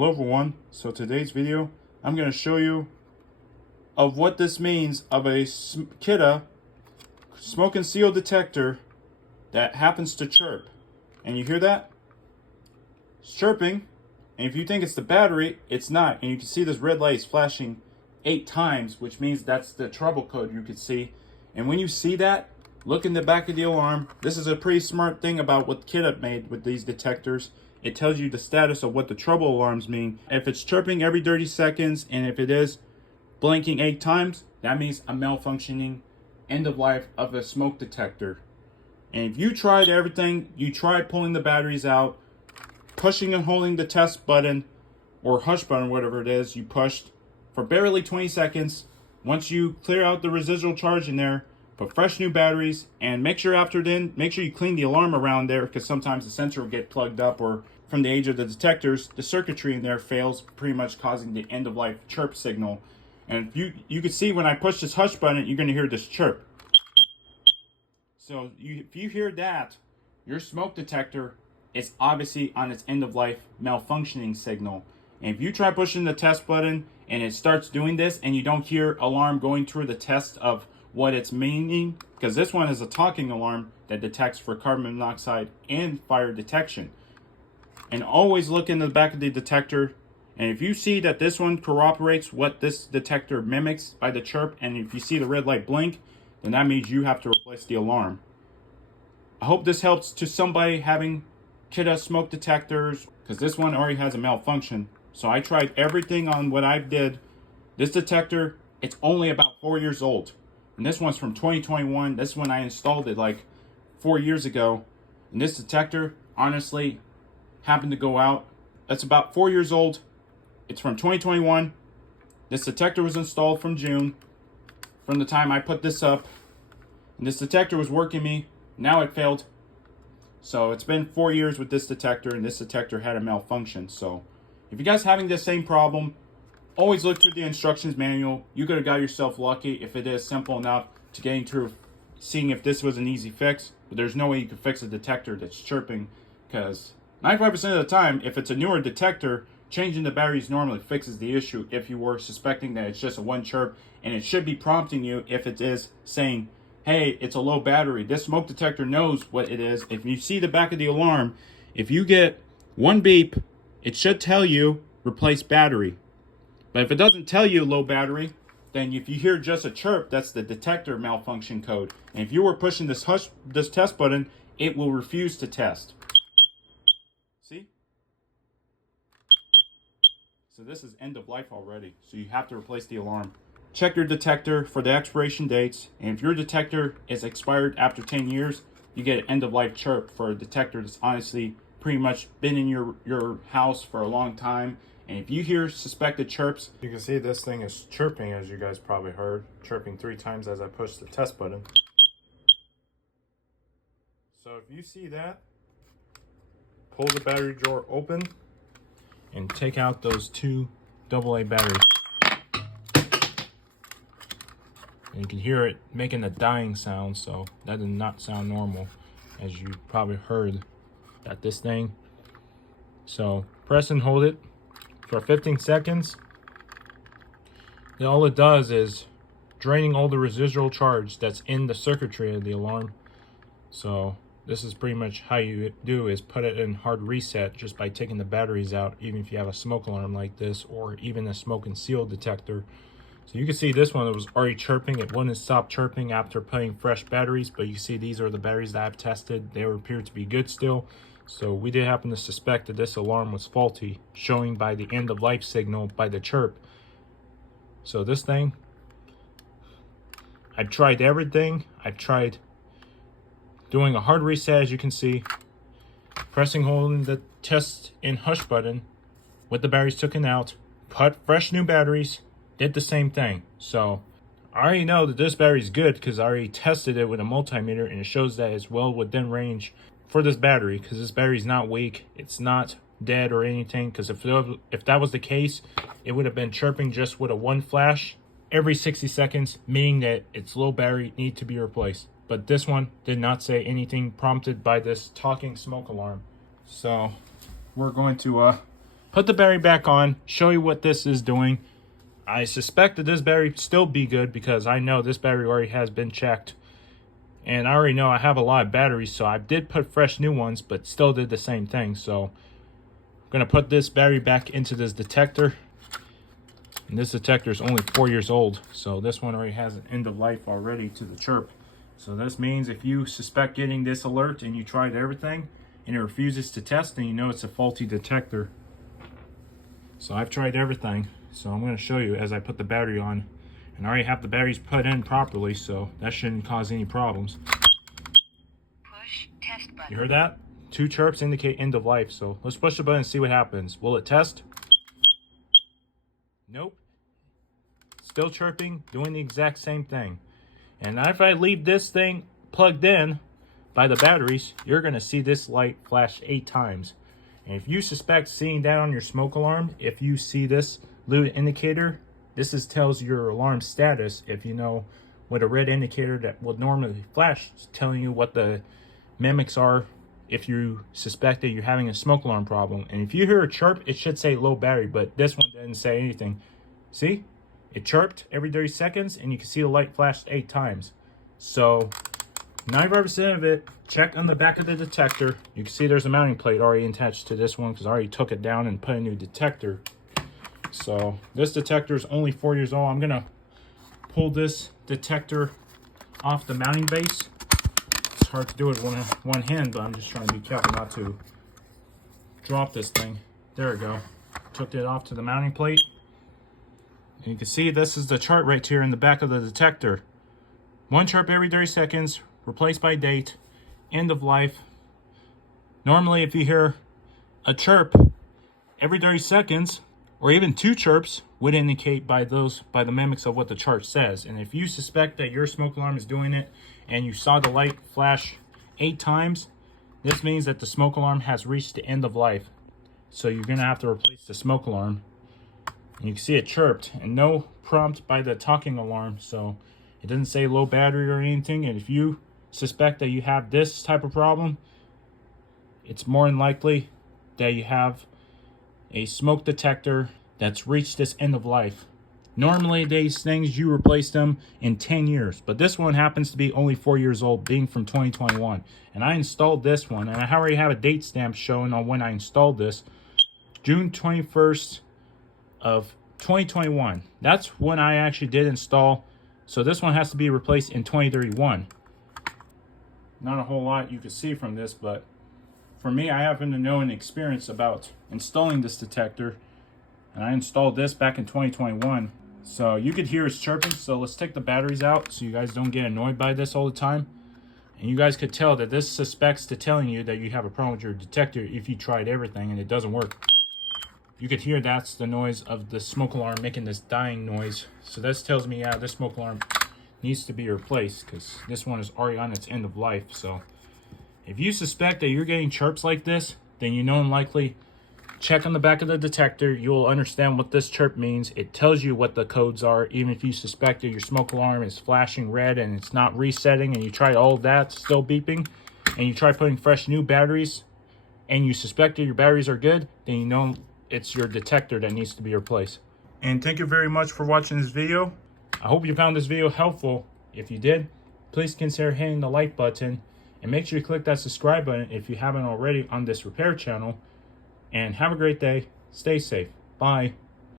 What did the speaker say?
Hello everyone, so today's video I'm going to show you of what this means of a kidde smoke and seal detector that happens to chirp. And you hear that? It's chirping, and if you think it's the battery, it's not. And you can see this red light is flashing 8 times, which means that's the trouble code you could see. And when you see that, look in the back of the alarm. This is a pretty smart thing about what kidde made with these detectors. It tells you the status of what the trouble alarms mean. If it's chirping every 30 seconds and if it is blinking 8 times, that means a malfunctioning end of life of a smoke detector. And if you tried everything, you tried pulling the batteries out, pushing and holding the test button or hush button, whatever it is, you pushed for barely 20 seconds. Once you clear out the residual charge in there, put fresh new batteries, and make sure after then, make sure you clean the alarm around there, because sometimes the sensor will get plugged up, or from the age of the detectors, the circuitry in there fails, pretty much causing the end of life chirp signal. And you can see when I push this hush button, you're going to hear this chirp. So if you hear that, your smoke detector is obviously on its end of life malfunctioning signal. And if you try pushing the test button and it starts doing this and you don't hear alarm going through the test of what it's meaning, because this one is a talking alarm that detects for carbon monoxide and fire detection. And always look in the back of the detector, and if you see that this one corroborates what this detector mimics by the chirp, and if you see the red light blink, then that means you have to replace the alarm. I hope this helps to somebody having kidde smoke detectors, because this one already has a malfunction. So I tried everything on what I did. This detector, it's only about 4 years old. And this one's from 2021. This one I installed it like 4 years ago. And this detector, honestly, happened to go out. That's about 4 years old. It's from 2021. This detector was installed from June, from the time I put this up. And this detector was working me. Now it failed. So it's been 4 years with this detector, and this detector had a malfunction. So if you guys having the same problem, always look through the instructions manual. You could have got yourself lucky if it is simple enough to getting through, seeing if this was an easy fix. But there's no way you can fix a detector that's chirping, because 95% of the time, if it's a newer detector, changing the batteries normally fixes the issue if you were suspecting that it's just a one chirp. And it should be prompting you if it is saying, hey, it's a low battery. This smoke detector knows what it is. If you see the back of the alarm, if you get one beep, it should tell you replace battery. But if it doesn't tell you low battery, then if you hear just a chirp, that's the detector malfunction code. And if you were pushing this test button, it will refuse to test. See? So this is end of life already. So you have to replace the alarm. Check your detector for the expiration dates. And if your detector is expired after 10 years, you get an end of life chirp for a detector that's honestly pretty much been in your house for a long time. And if you hear suspected chirps, you can see this thing is chirping, as you guys probably heard, chirping 3 times as I push the test button. So if you see that, pull the battery drawer open and take out those 2 AA batteries. And you can hear it making a dying sound, so that did not sound normal, as you probably heard that this thing. So press and hold it for 15 seconds. And all it does is draining all the residual charge that's in the circuitry of the alarm. So this is pretty much how you do, is put it in hard reset just by taking the batteries out, even if you have a smoke alarm like this, or even a smoke and seal detector. So you can see this one, it was already chirping. It wouldn't stop chirping after putting fresh batteries, but you see these are the batteries that I've tested. They appear to be good still. So we did happen to suspect that this alarm was faulty, showing by the end of life signal by the chirp. So this thing, I've tried everything. I've tried doing a hard reset, as you can see, pressing holding the test and hush button with the batteries taken out, put fresh new batteries, did the same thing. So I already know that this battery is good because I already tested it with a multimeter, and it shows that it's well within range for this battery, because this battery is not weak, it's not dead or anything. Because if that was the case, it would have been chirping just with a 1 flash every 60 seconds, meaning that its low battery need to be replaced. But this one did not say anything prompted by this talking smoke alarm. So we're going to put the battery back on, show you what this is doing. I suspect that this battery still be good because I know this battery already has been checked. And I already know I have a lot of batteries, so I did put fresh new ones, but still did the same thing. So I'm going to put this battery back into this detector. And this detector is only 4 years old, so this one already has an end of life already to the chirp. So this means if you suspect getting this alert and you tried everything and it refuses to test, then you know it's a faulty detector. So I've tried everything. So I'm going to show you as I put the battery on. And I already have the batteries put in properly, so that shouldn't cause any problems. Push test button. You heard that? 2 chirps indicate end of life, so let's push the button and see what happens. Will it test? Nope. Still chirping, doing the exact same thing. And if I leave this thing plugged in by the batteries, you're going to see this light flash 8 times. And if you suspect seeing that on your smoke alarm, if you see this blue indicator, this tells your alarm status. If you know what a red indicator that would normally flash is telling you what the mimics are if you suspect that you're having a smoke alarm problem. And if you hear a chirp, it should say low battery, but this one didn't say anything. See? It chirped every 30 seconds, and you can see the light flashed 8 times. So 95% of it, check on the back of the detector. You can see there's a mounting plate already attached to this one because I already took it down and put a new detector. So this detector is only 4 years old. I'm going to pull this detector off the mounting base. It's hard to do it with one hand, but I'm just trying to be careful not to drop this thing. There we go. Took it off to the mounting plate. And you can see this is the chart right here in the back of the detector. 1 chirp every 30 seconds, replaced by date, end of life. Normally if you hear a chirp every 30 seconds, or even 2 chirps, would indicate by the mimics of what the chart says. And if you suspect that your smoke alarm is doing it, and you saw the light flash 8 times, this means that the smoke alarm has reached the end of life. So you're gonna have to replace the smoke alarm. And you can see it chirped, and no prompt by the talking alarm, so it doesn't say low battery or anything. And if you suspect that you have this type of problem, it's more than likely that you have a smoke detector that's reached this end of life. Normally these things, you replace them in 10 years, but this one happens to be only 4 years old, being from 2021. And I installed this one, and I already have a date stamp showing on when I installed this, June 21st of 2021. That's when I actually did install. So this one has to be replaced in 2031. Not a whole lot you can see from this, but for me, I happen to know and experience about installing this detector, and I installed this back in 2021. So you could hear it's chirping. So let's take the batteries out so you guys don't get annoyed by this all the time. And you guys could tell that this suspects to telling you that you have a problem with your detector if you tried everything and it doesn't work. You could hear that's the noise of the smoke alarm making this dying noise. So this tells me, yeah, this smoke alarm needs to be replaced because this one is already on its end of life. So if you suspect that you're getting chirps like this, then you know and likely check on the back of the detector. You'll understand what this chirp means. It tells you what the codes are. Even if you suspect that your smoke alarm is flashing red and it's not resetting, and you try all of that, still beeping, and you try putting fresh new batteries, and you suspect that your batteries are good, then you know it's your detector that needs to be replaced. And thank you very much for watching this video. I hope you found this video helpful. If you did, please consider hitting the like button, and make sure you click that subscribe button if you haven't already on this repair channel. And have a great day. Stay safe. Bye.